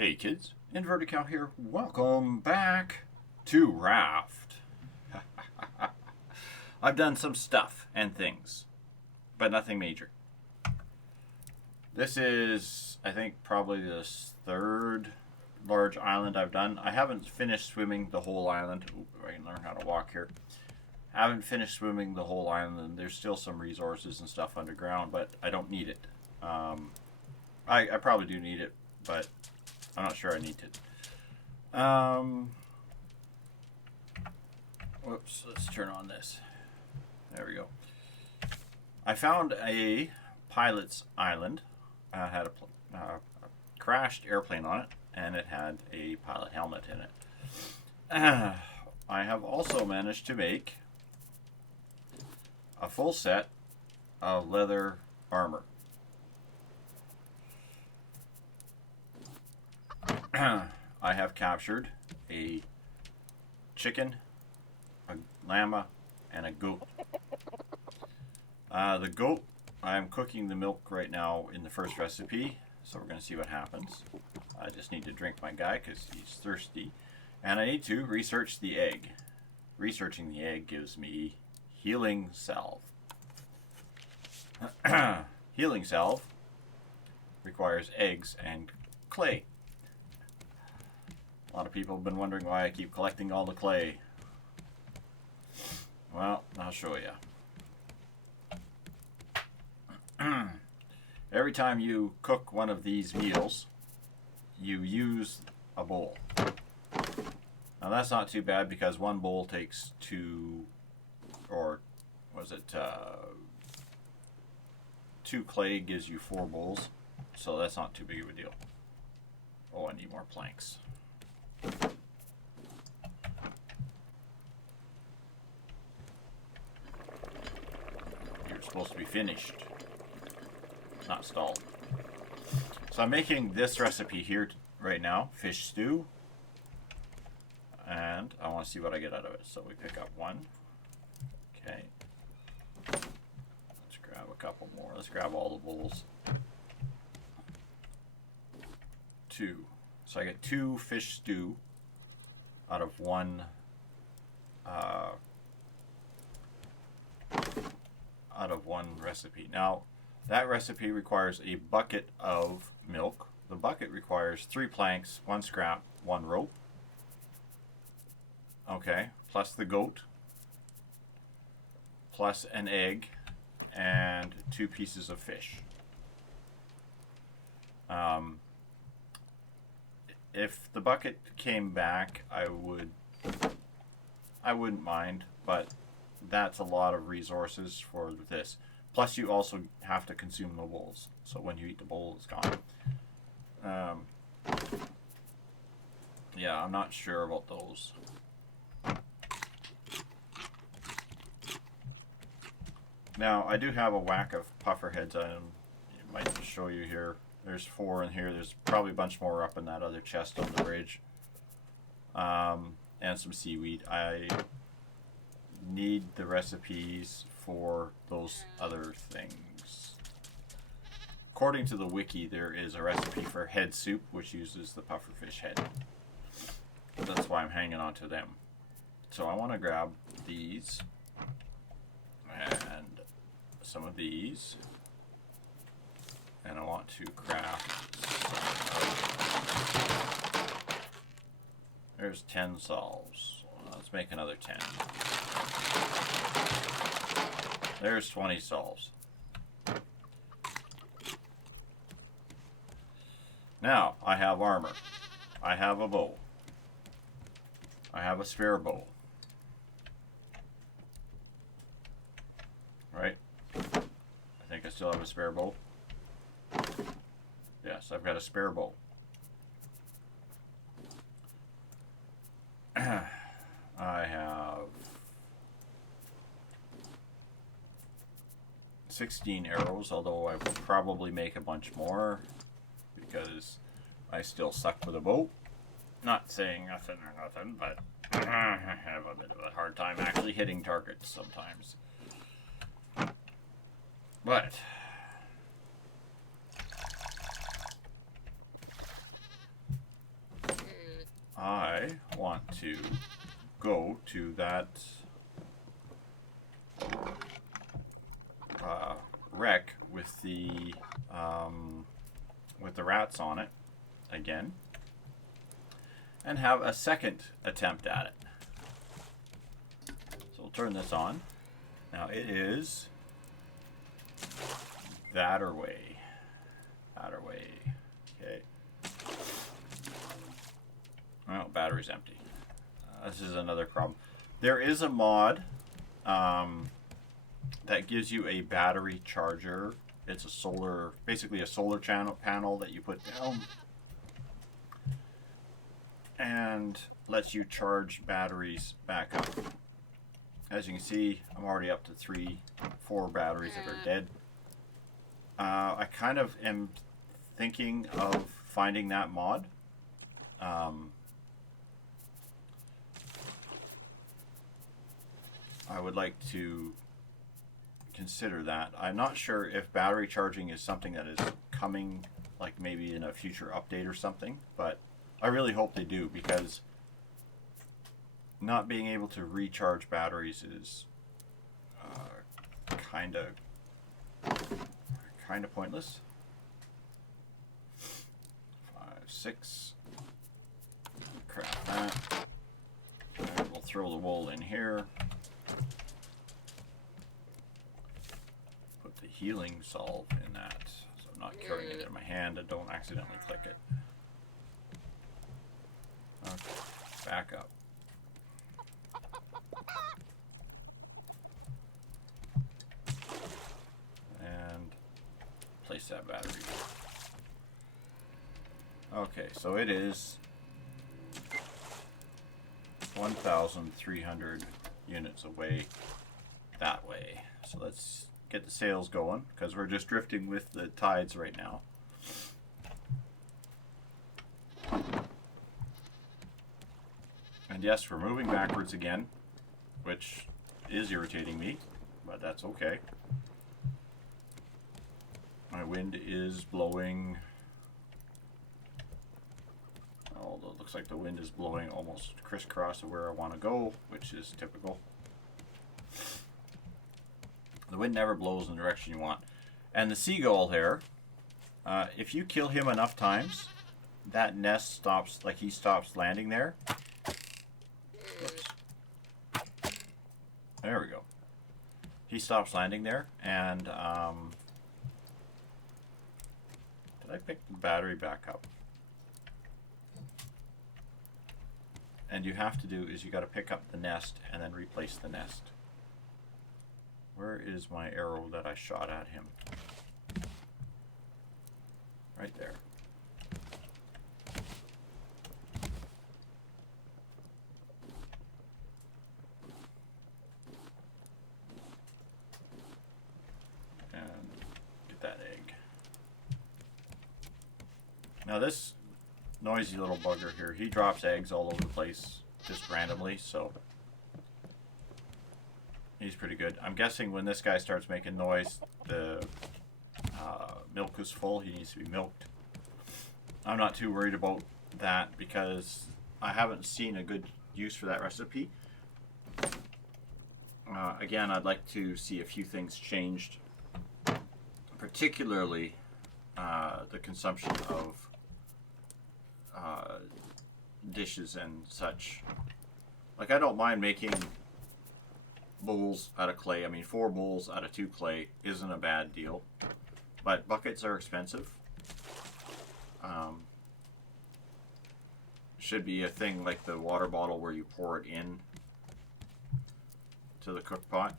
Hey kids, Inverted Cow here. Welcome back to Raft. I've done some stuff and things, but nothing major. This is, I think, probably the third large island I've done. I haven't finished swimming the whole island. Ooh, I can learn how to walk here. I haven't finished swimming the whole island, and there's still some resources and stuff underground, but I don't need it. I probably do need it, but I'm not sure I need it. Whoops, let's turn on this. There we go. I found a pilot's island. Had a crashed airplane on it, and it had a pilot helmet in it. I have also managed to make a full set of leather armor. I have captured a chicken, a llama, and a goat. The goat, I'm cooking the milk right now in the first recipe, so we're going to see what happens. I just need to drink my guy because he's thirsty. And I need to research the egg. Researching the egg gives me healing salve. Healing salve requires eggs and clay. A lot of people have been wondering why I keep collecting all the clay. Well, I'll show you. Every time you cook one of these meals, you use a bowl. Now that's not too bad because one bowl takes two clay gives you 4 bowls, so that's not too big of a deal. Oh, I need more planks. You're supposed to be finished, not stalled. So I'm making this recipe here right now, fish stew, and I want to see what I get out of it. So we pick up 1. Okay. Let's grab a couple more. Let's grab all the bowls. 2. So I get 2 fish stew out of one recipe. Now that recipe requires a bucket of milk. The bucket requires 3 planks, 1 scrap, 1 rope. Okay, plus the goat, plus an egg, and 2 pieces of fish. If the bucket came back, I wouldn't mind, but that's a lot of resources for this. Plus, you also have to consume the bowls, so when you eat the bowl, it's gone. Yeah, I'm not sure about those. Now, I do have a whack of puffer heads. I might just show you here. There's 4 in here. There's probably a bunch more up in that other chest on the bridge. And some seaweed. I need the recipes for those other things. According to the wiki, there is a recipe for head soup, which uses the pufferfish head. That's why I'm hanging on to them. So I want to grab these and some of these. And I want to craft there's 10 solves. Let's make another 10. There's 20 solves. Now, I have armor. I have a bow. I have a spare bow. Right? I think I still have a spare bow. Yes, I've got a spare bow. I have 16 arrows, although I will probably make a bunch more because I still suck with a bow. Not saying nothing or nothing, but I have a bit of a hard time actually hitting targets sometimes. But I want to go to that wreck with the rats on it again, and have a second attempt at it. So we'll turn this on. Now it is that or way. Okay. Well, battery's empty. This is another problem. There is a mod that gives you a battery charger. It's a solar, basically a solar panel that you put down and lets you charge batteries back up. As you can see, I'm already up to 4 batteries that are dead. I kind of am thinking of finding that mod. I would like to consider that. I'm not sure if battery charging is something that is coming, like maybe in a future update or something, but I really hope they do, because not being able to recharge batteries is kind of pointless. 5, 6. Craft that. And we'll throw the wool in here. Put the healing salve in that, so I'm not carrying it in my hand and don't accidentally click it. Okay, back up. And place that battery. Okay, so it is 1,300 units away that way. So let's get the sails going, because we're just drifting with the tides right now. And yes, we're moving backwards again, which is irritating me, but that's okay. My wind is blowing. Although it looks like the wind is blowing almost crisscross of where I want to go, which is typical. The wind never blows in the direction you want. And the seagull here, if you kill him enough times, that nest stops, like he stops landing there. Whoops. There we go. He stops landing there, and did I pick the battery back up? And you have to do is you got to pick up the nest and then replace the nest. Where is my arrow that I shot at him? Right there. And get that egg. Now this noisy little bugger here, he drops eggs all over the place just randomly, so he's pretty good. I'm guessing when this guy starts making noise, the milk is full. He needs to be milked. I'm not too worried about that because I haven't seen a good use for that recipe. Again, I'd like to see a few things changed, particularly the consumption of dishes and such. Like, I don't mind making bowls out of clay. I mean, 4 bowls out of 2 clay isn't a bad deal, but buckets are expensive. Should be a thing like the water bottle where you pour it in to the cook pot.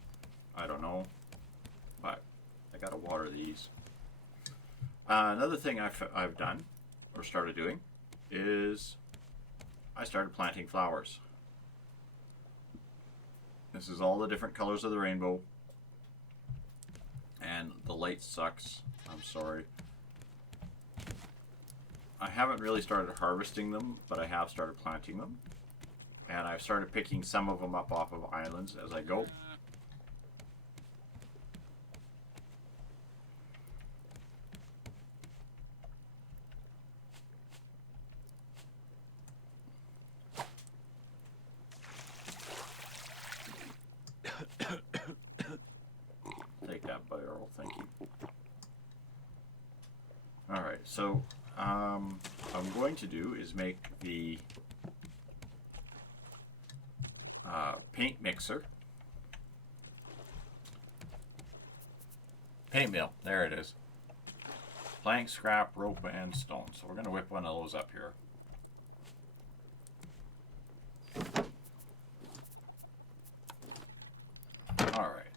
I don't know, but I gotta water these. Another thing I've done or started doing is I started planting flowers. This is all the different colors of the rainbow, and the light sucks. I'm sorry. I haven't really started harvesting them, but I have started planting them, and I've started picking some of them up off of islands as I go. so what I'm going to do is make the paint mixer. Paint mill, there it is. Plank, scrap, rope, and stone. So we're going to whip one of those up here. Alright.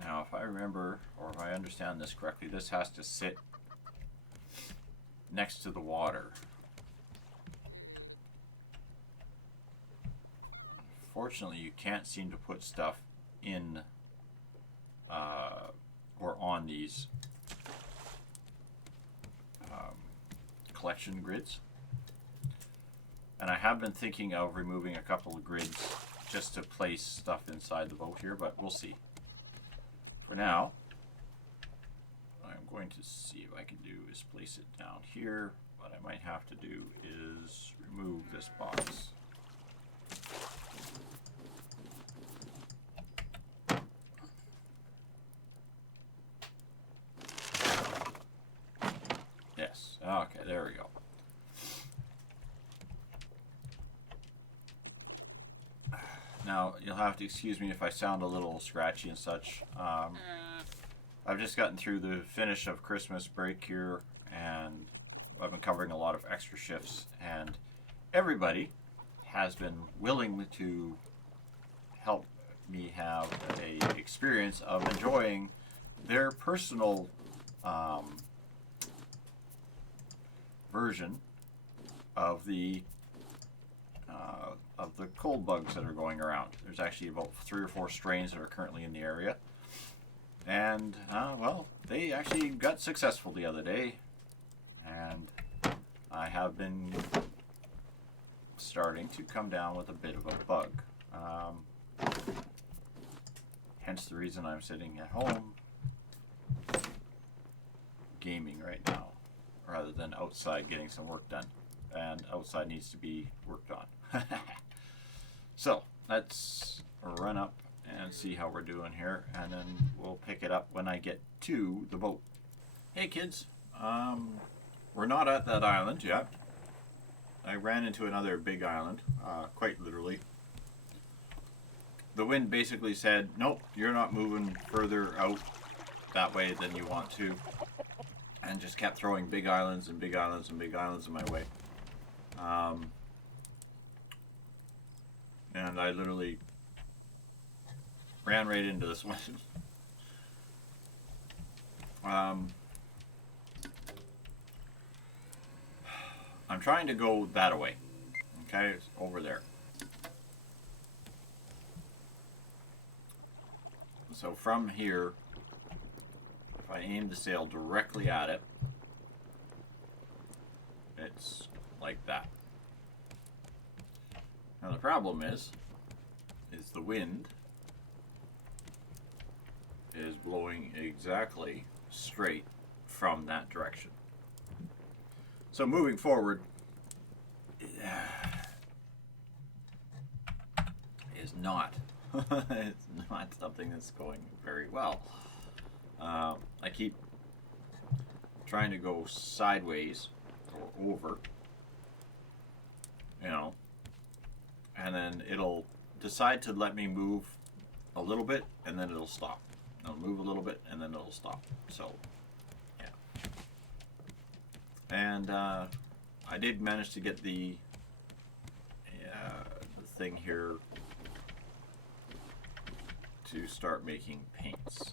Now if I remember, or if I understand this correctly, this has to sit next to the water. Fortunately, you can't seem to put stuff in or on these collection grids. And I have been thinking of removing a couple of grids just to place stuff inside the boat here, but we'll see. For now, what I'm going to see if I can do is place it down here. What I might have to do is remove this box. Yes, okay, there we go. Now, you'll have to excuse me if I sound a little scratchy and such. I've just gotten through the finish of Christmas break here, and I've been covering a lot of extra shifts, and everybody has been willing to help me have a experience of enjoying their personal version of the cold bugs that are going around. There's actually about 3 or 4 strains that are currently in the area, and well, they actually got successful the other day, and I have been starting to come down with a bit of a bug. Hence the reason I'm sitting at home gaming right now, rather than outside getting some work done. And outside needs to be worked on. So let's run up and see how we're doing here, and then we'll pick it up when I get to the boat. Hey kids, we're not at that island yet. I ran into another big island, quite literally. The wind basically said, nope, you're not moving further out that way than you want to, and just kept throwing big islands and big islands and big islands in my way. And I literally ran right into this one. I'm trying to go that way. Okay, it's over there. So from here, if I aim the sail directly at it, it's like that. Now the problem is the wind is blowing exactly straight from that direction. So moving forward is not it's not something that's going very well. I keep trying to go sideways or over, you know, and then it'll decide to let me move a little bit, and then it'll stop. It'll move a little bit, and then it'll stop. So, yeah. And I did manage to get the thing here to start making paints.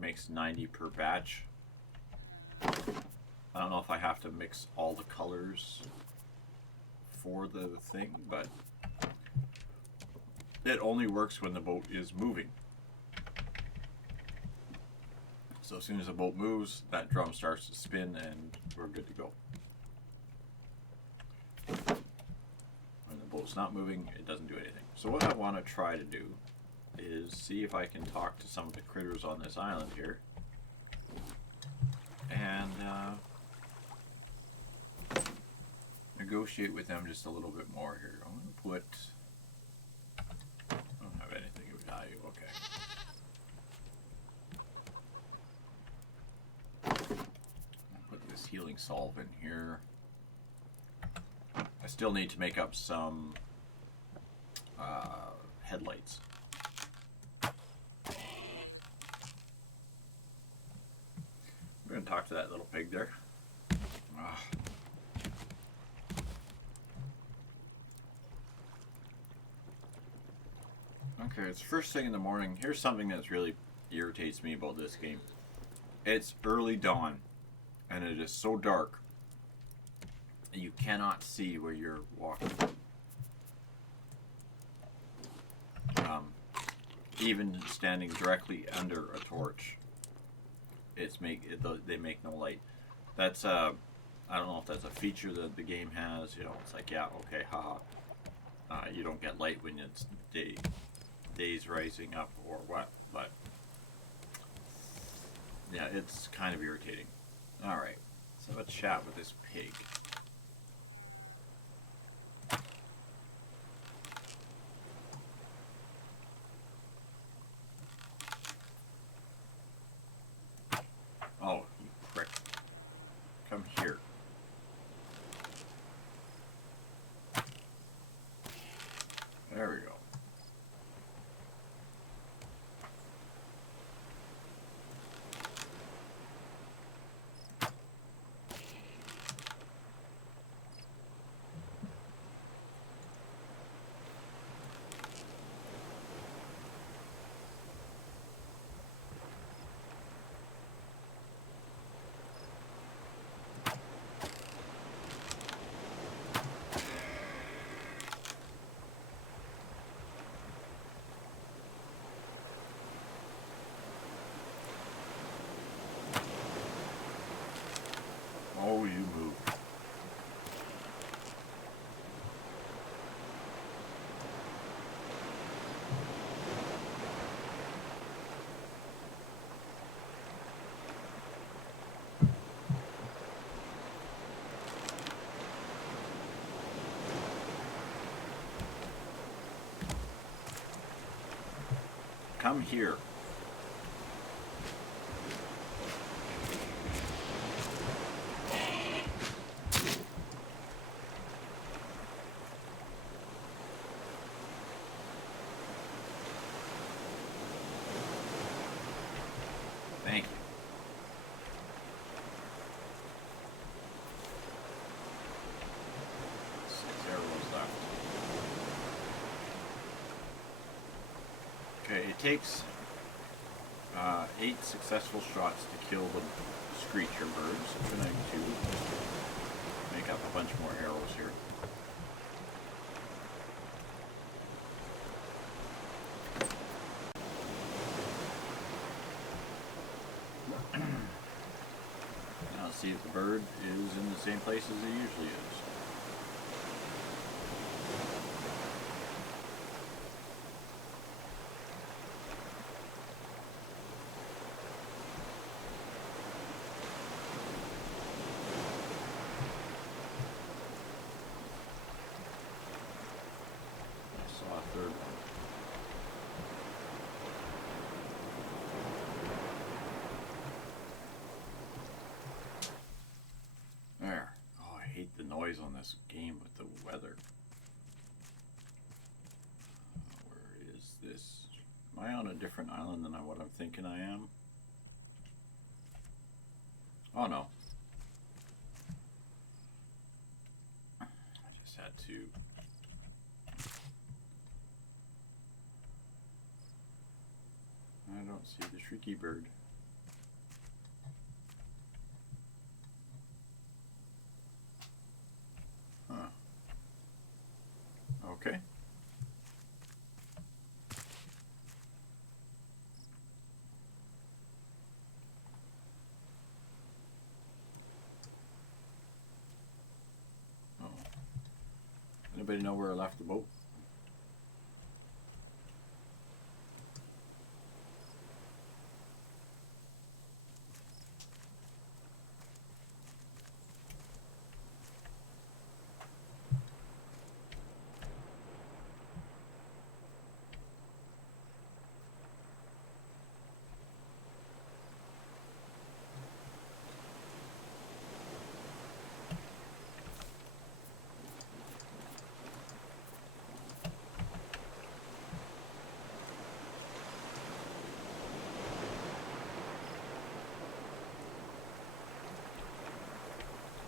Makes 90 per batch. I don't know if I have to mix all the colors for the thing, but it only works when the boat is moving. So as soon as the boat moves, that drum starts to spin and we're good to go. When the boat's not moving, it doesn't do anything. So what I want to try to do is see if I can talk to some of the critters on this island here, and negotiate with them just a little bit more here. I'm going to put, I don't have anything of value, okay. cooling solvent here. I still need to make up some headlights. I'm going to talk to that little pig there. Ah. Okay, it's first thing in the morning. Here's something that's really irritates me about this game. It's early dawn, and it is so dark, you cannot see where you're walking. Even standing directly under a torch, they make no light. That's I don't know if that's a feature that the game has. You know, it's like, yeah, okay, haha. You don't get light when it's days rising up or what, but yeah, it's kind of irritating. All right, let's have a chat with this pig. Oh, you prick. Come here. There we go. Oh, you move. Come here. Thank you. Okay, it takes 8 successful shots to kill the screecher birds. I'm going to make up a bunch more arrows here. Now let's see if the bird is in the same place as it usually is. There. Oh, I hate the noise on this game with the weather. Where is this? Am I on a different island than what I'm thinking I am? Oh no. I just had to... I don't see the shrieky bird. Huh. Okay. Oh. Anybody know where I left the boat?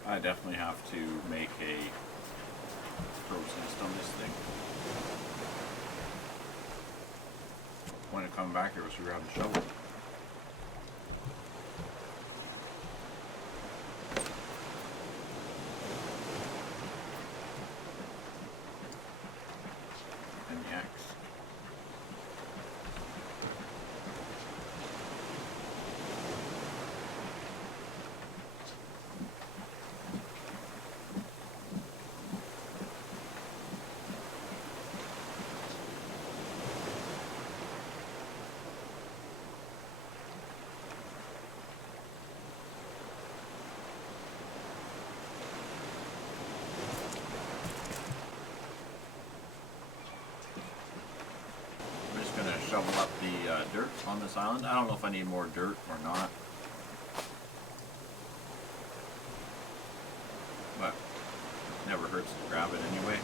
I definitely have to make a process on this thing. When it come back here was to grab a shovel. And the axe. Shovel up the dirt on this island. I don't know if I need more dirt or not, but never hurts to grab it anyway.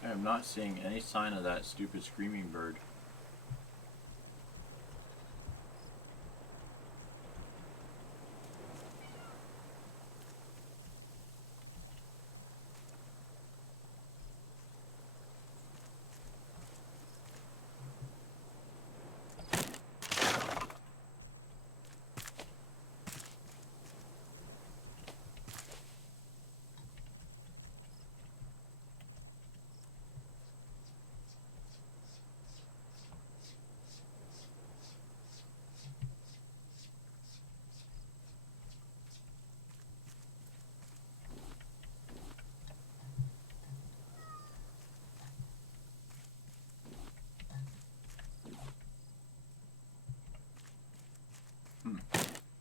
I am not seeing any sign of that stupid screaming bird.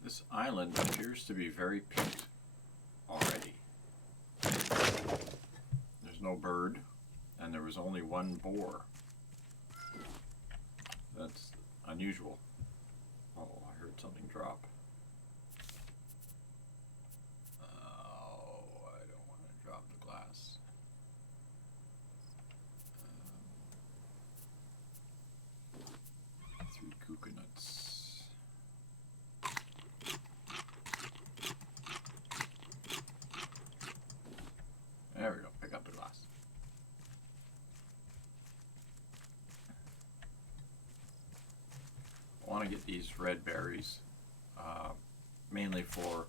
This island appears to be very picked already. There's no bird, and there was only one boar. That's unusual. Oh, I heard something drop. Oh, I don't want to drop the glass. 3 coconuts. There we go, pick up the glass. I want to get these red berries, mainly for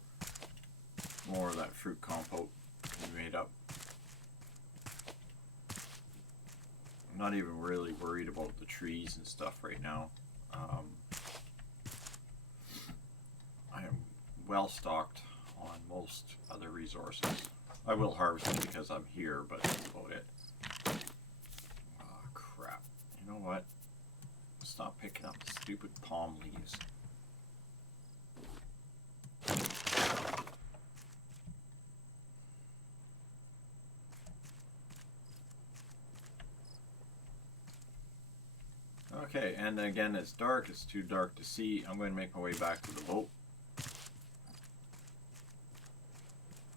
more of that fruit compote to be made up. I'm not even really worried about the trees and stuff right now. I am well stocked on most other resources. I will harvest it because I'm here, but that's about it. Oh, crap. You know what? Stop picking up the stupid palm leaves. Okay, and again, it's dark. It's too dark to see. I'm going to make my way back to the boat.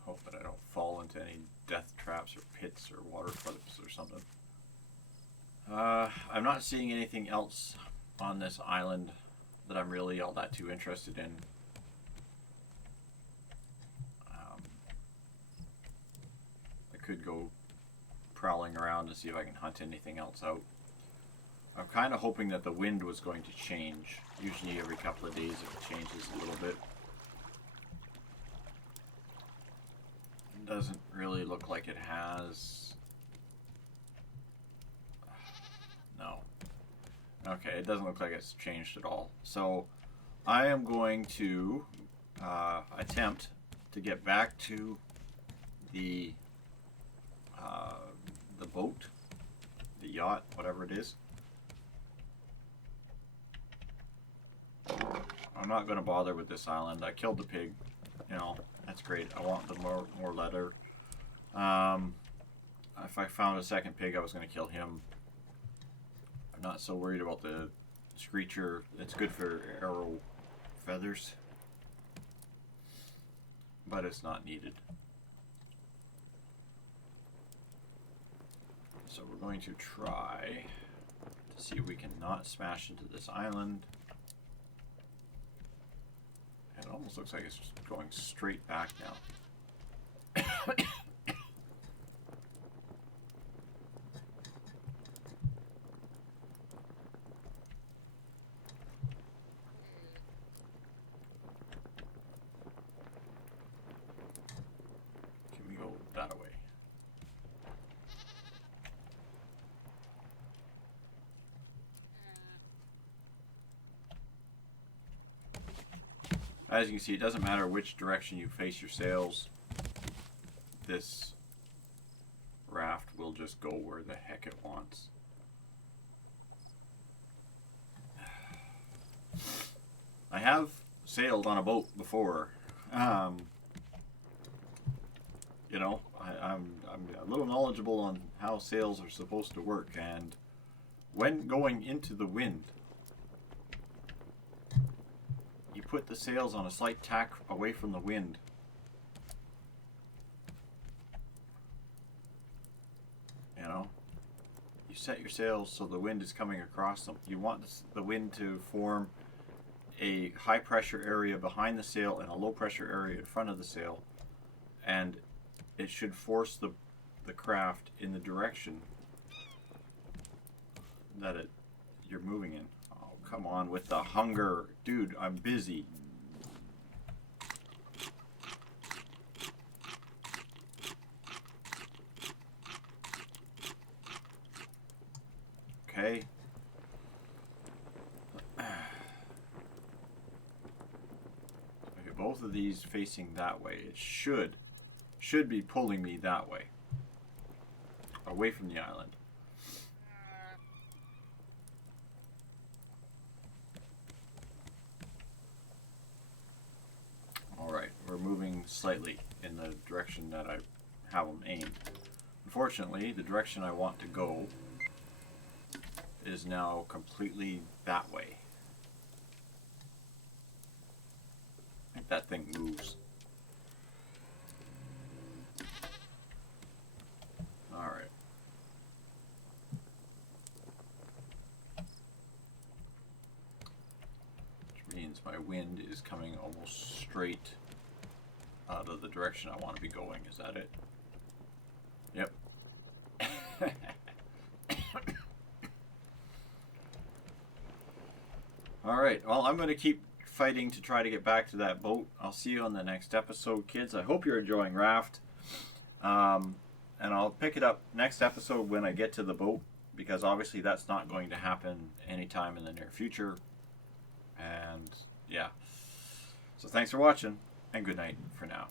Hope that I don't fall into any death traps or pits or water clips or something. I'm not seeing anything else on this island that I'm really all that too interested in. could go prowling around to see if I can hunt anything else out. I'm kind of hoping that the wind was going to change. Usually every couple of days it changes a little bit. It doesn't really look like it has. No. Okay, it doesn't look like it's changed at all. So I am going to attempt to get back to the boat, the yacht, whatever it is. I'm not going to bother with this island. I killed the pig. You know, that's great. I want the more leather. If I found a second pig, I was going to kill him. I'm not so worried about the screecher. It's good for arrow feathers, but it's not needed. So we're going to try to see if we can not smash into this island. It almost looks like it's just going straight back now. Can we go that way? As you can see, it doesn't matter which direction you face your sails. This raft will just go where the heck it wants. I have sailed on a boat before. You know, I'm a little knowledgeable on how sails are supposed to work, and when going into the wind, you put the sails on a slight tack away from the wind. You know, you set your sails so the wind is coming across them. You want the wind to form a high pressure area behind the sail and a low pressure area in front of the sail, and it should force the craft in the direction that you're moving in. Come on with the hunger. Dude, I'm busy. Okay. Okay, both of these facing that way. It should be pulling me that way. Away from the island. Alright, we're moving slightly in the direction that I have them aimed. Unfortunately, the direction I want to go is now completely that way. I think that thing moves. Alright. Which means my wind is coming almost straight out of the direction I want to be going. Is that it? Yep. Alright, well, I'm going to keep fighting to try to get back to that boat. I'll see you on the next episode, kids. I hope you're enjoying Raft. And I'll pick it up next episode when I get to the boat, because obviously that's not going to happen anytime in the near future. And yeah. So thanks for watching, and good night for now.